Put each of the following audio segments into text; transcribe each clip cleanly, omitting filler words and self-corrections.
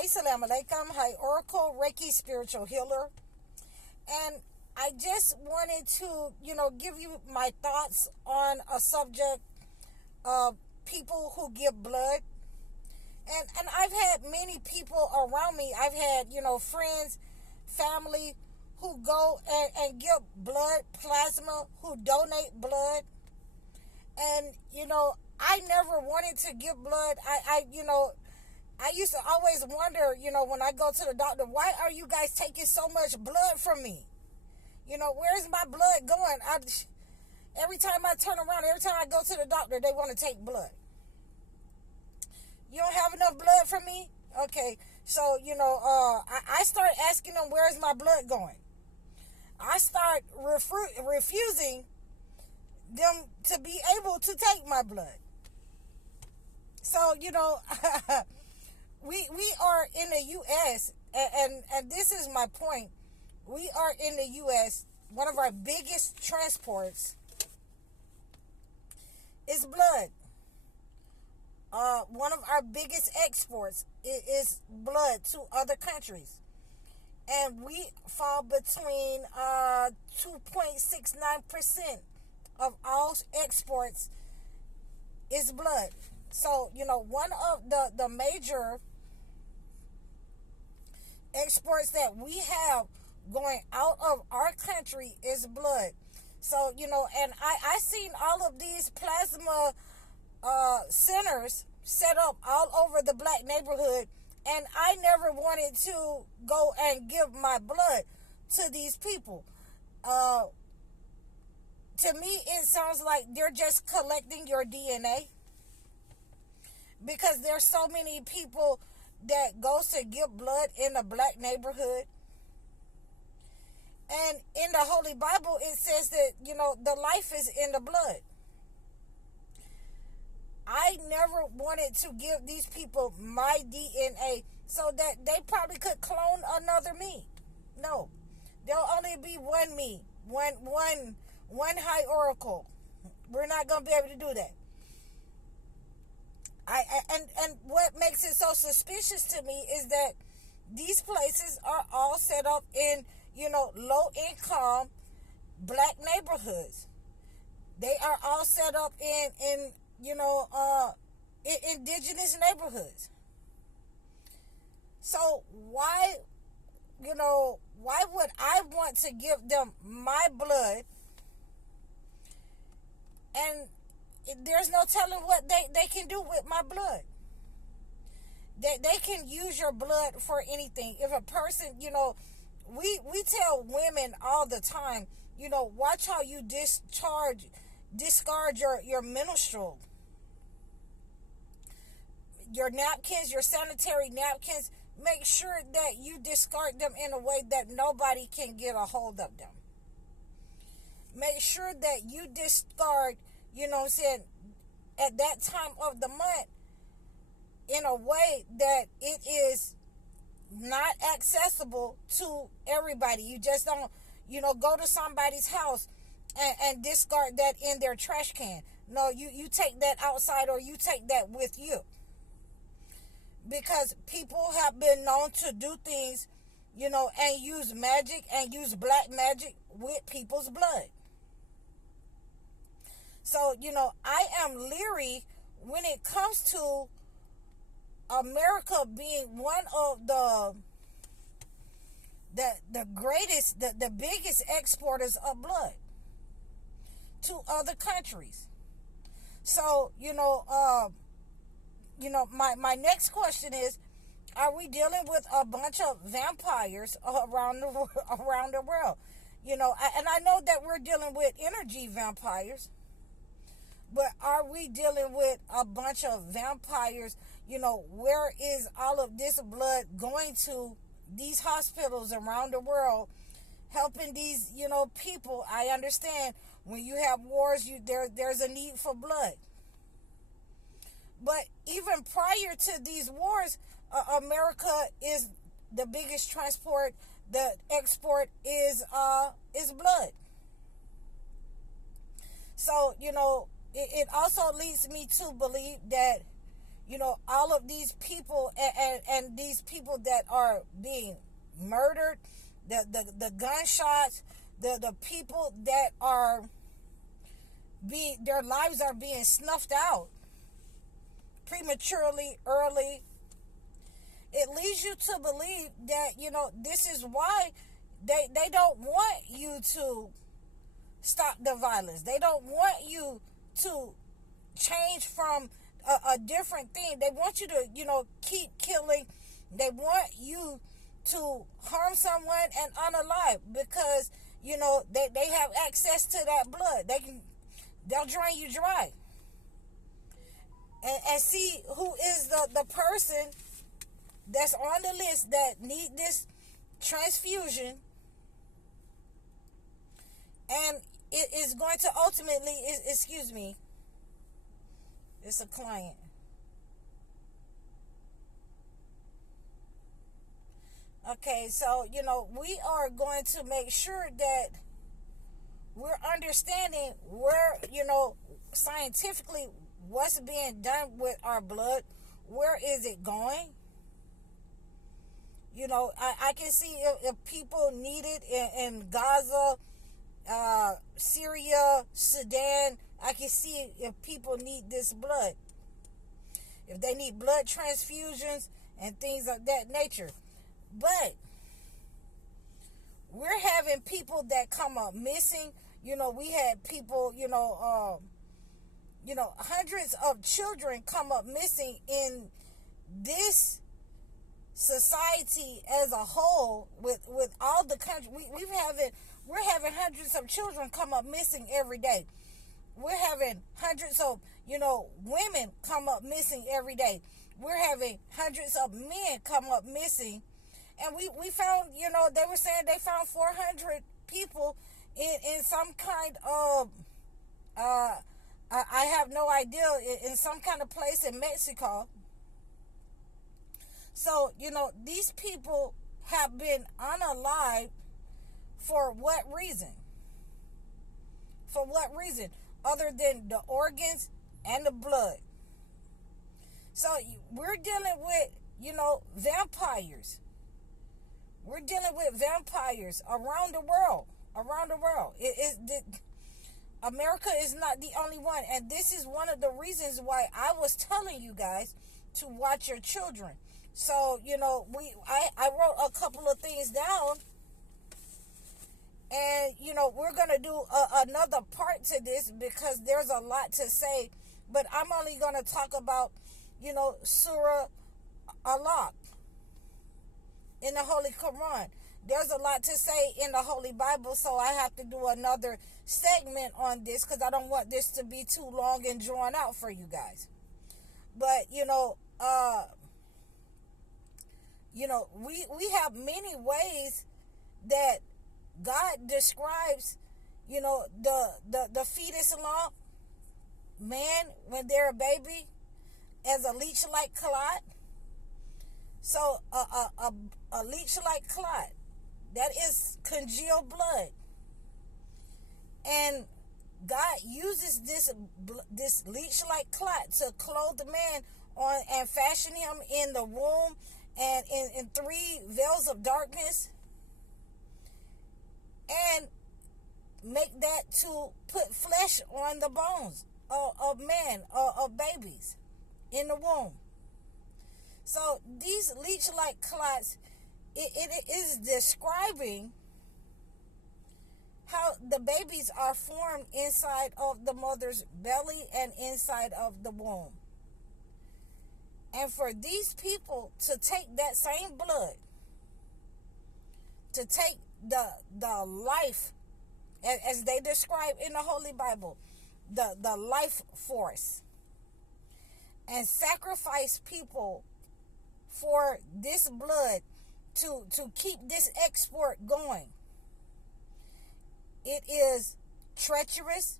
Assalamu alaikum. Hi, Oracle Reiki Spiritual Healer. And I just wanted to, give you my thoughts on a subject of people who give blood. And I've had many people around me. I've had, friends, family who go and give blood, plasma, who donate blood. And, I never wanted to give blood. I used to always wonder, when I go to the doctor, why are you guys taking so much blood from me? Where's my blood going? Every time I turn around, every time I go to the doctor, they want to take blood. You don't have enough blood for me? Okay, so, I start asking them, where's my blood going? I start refusing them to be able to take my blood. So, we are in the U.S., and this is my point. We are in the U.S., one of our biggest transports is blood. One of our biggest exports is blood to other countries. And we fall between 2.69% of all exports is blood. So, one of the major exports that we have going out of our country is blood. So, and I seen all of these plasma centers set up all over the black neighborhood, and I never wanted to go and give my blood to these people. To me, it sounds like they're just collecting your DNA, because there's so many people that goes to give blood in a black neighborhood. And in the Holy Bible, it says that, the life is in the blood. I never wanted to give these people my DNA so that they probably could clone another me. No. There'll only be one me, one high oracle. We're not going to be able to do that. And what makes it so suspicious to me is that these places are all set up in, low income black neighborhoods. They are all set up in indigenous neighborhoods. So why would I want to give them my blood, and there's no telling what they can do with my blood? They can use your blood for anything. If a person, we tell women all the time, watch how you discard your menstrual, your napkins, your sanitary napkins. Make sure that you discard them in a way that nobody can get a hold of them. Make sure that you discard, at that time of the month in a way that it is not accessible to everybody. You just don't, go to somebody's house and discard that in their trash can. No, you take that outside, or you take that with you. Because people have been known to do things, and use magic and use black magic with people's blood. So, I am leery when it comes to America being one of the greatest, the biggest exporters of blood to other countries. So, my next question is, are we dealing with a bunch of vampires around the world? And I know that we're dealing with energy vampires, but are we dealing with a bunch of vampires? Where is all of this blood going to these hospitals around the world, helping these, people? I understand when you have wars, there's a need for blood. But even prior to these wars, America is the biggest transport. The export is blood. So, it also leads me to believe that, all of these people and these people that are being murdered, the gunshots, the people that are their lives are being snuffed out prematurely, early. It leads you to believe that, this is why they don't want you to stop the violence. They don't want you to change from a different thing. They want you to, keep killing. They want you to harm someone and unalive because, they have access to that blood. They'll drain you dry. And see who is the person that's on the list that need this transfusion, and it is going to ultimately, excuse me, it's a client. Okay, so, we are going to make sure that we're understanding where, scientifically what's being done with our blood. Where is it going? I can see if people need it in Gaza, Syria, Sudan. I can see if people need this blood. If they need blood transfusions and things of that nature. But we're having people that come up missing. We had people, hundreds of children come up missing in this society as a whole with all the country. We're having hundreds of children come up missing every day. We're having hundreds of, women come up missing every day. We're having hundreds of men come up missing. And we found, they were saying they found 400 people in some kind of, I have no idea, in some kind of place in Mexico. So, these people have been unalived for what reason? For what reason? Other than the organs and the blood. So, we're dealing with, vampires. We're dealing with vampires around the world. America is not the only one. And this is one of the reasons why I was telling you guys to watch your children. So, I wrote a couple of things down. And, we're going to do another part to this because there's a lot to say. But I'm only going to talk about, Surah Allah in the Holy Quran. There's a lot to say in the Holy Bible, so I have to do another segment on this because I don't want this to be too long and drawn out for you guys. But, we have many ways that God describes, the fetus lump, man, when they're a baby, as a leech-like clot. So, a leech-like clot, that is congealed blood. And God uses this leech-like clot to clothe the man on and fashion him in the womb and in 3 veils of darkness, and make that to put flesh on the bones of man, of babies in the womb. So these leech-like clots, it is describing how the babies are formed inside of the mother's belly and inside of the womb. And for these people to take that same blood, to take the life, as they describe in the Holy Bible, the life force, and sacrifice people for this blood to keep this export going. It is treacherous.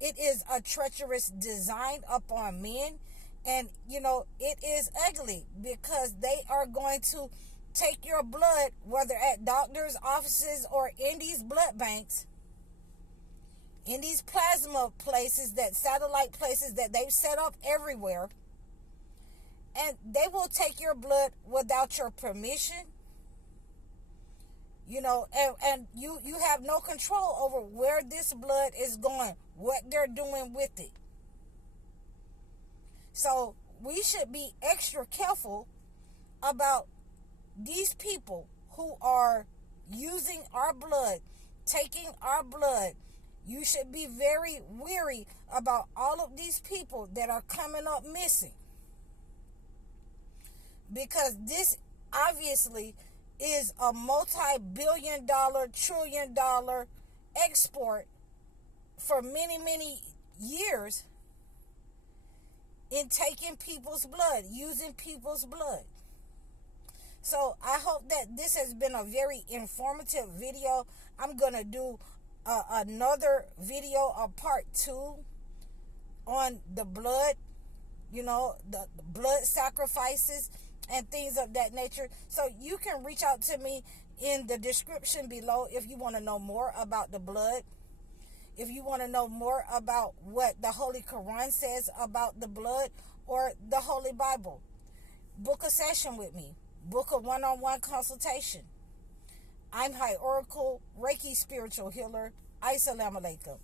It is a treacherous design upon men. And, it is ugly because they are going to take your blood, whether at doctors' offices or in these blood banks, in these plasma places, that satellite places that they've set up everywhere. And they will take your blood without your permission. You know, and you have no control over where this blood is going, what they're doing with it. So we should be extra careful about these people who are using our blood, taking our blood. You should be very wary about all of these people that are coming up missing. Because this obviously is a multi-billion-dollar, trillion-dollar export for many, many years in taking people's blood, using people's blood. So I hope that this has been a very informative video. I'm going to do another video, a part 2 on the blood, you know, the blood sacrifices and things of that nature. So you can reach out to me in the description below if you want to know more about the blood. If you want to know more about what the Holy Quran says about the blood or the Holy Bible, book a session with me. Book a one-on-one consultation. I'm High Oracle Reiki Spiritual Healer. Assalamu alaikum.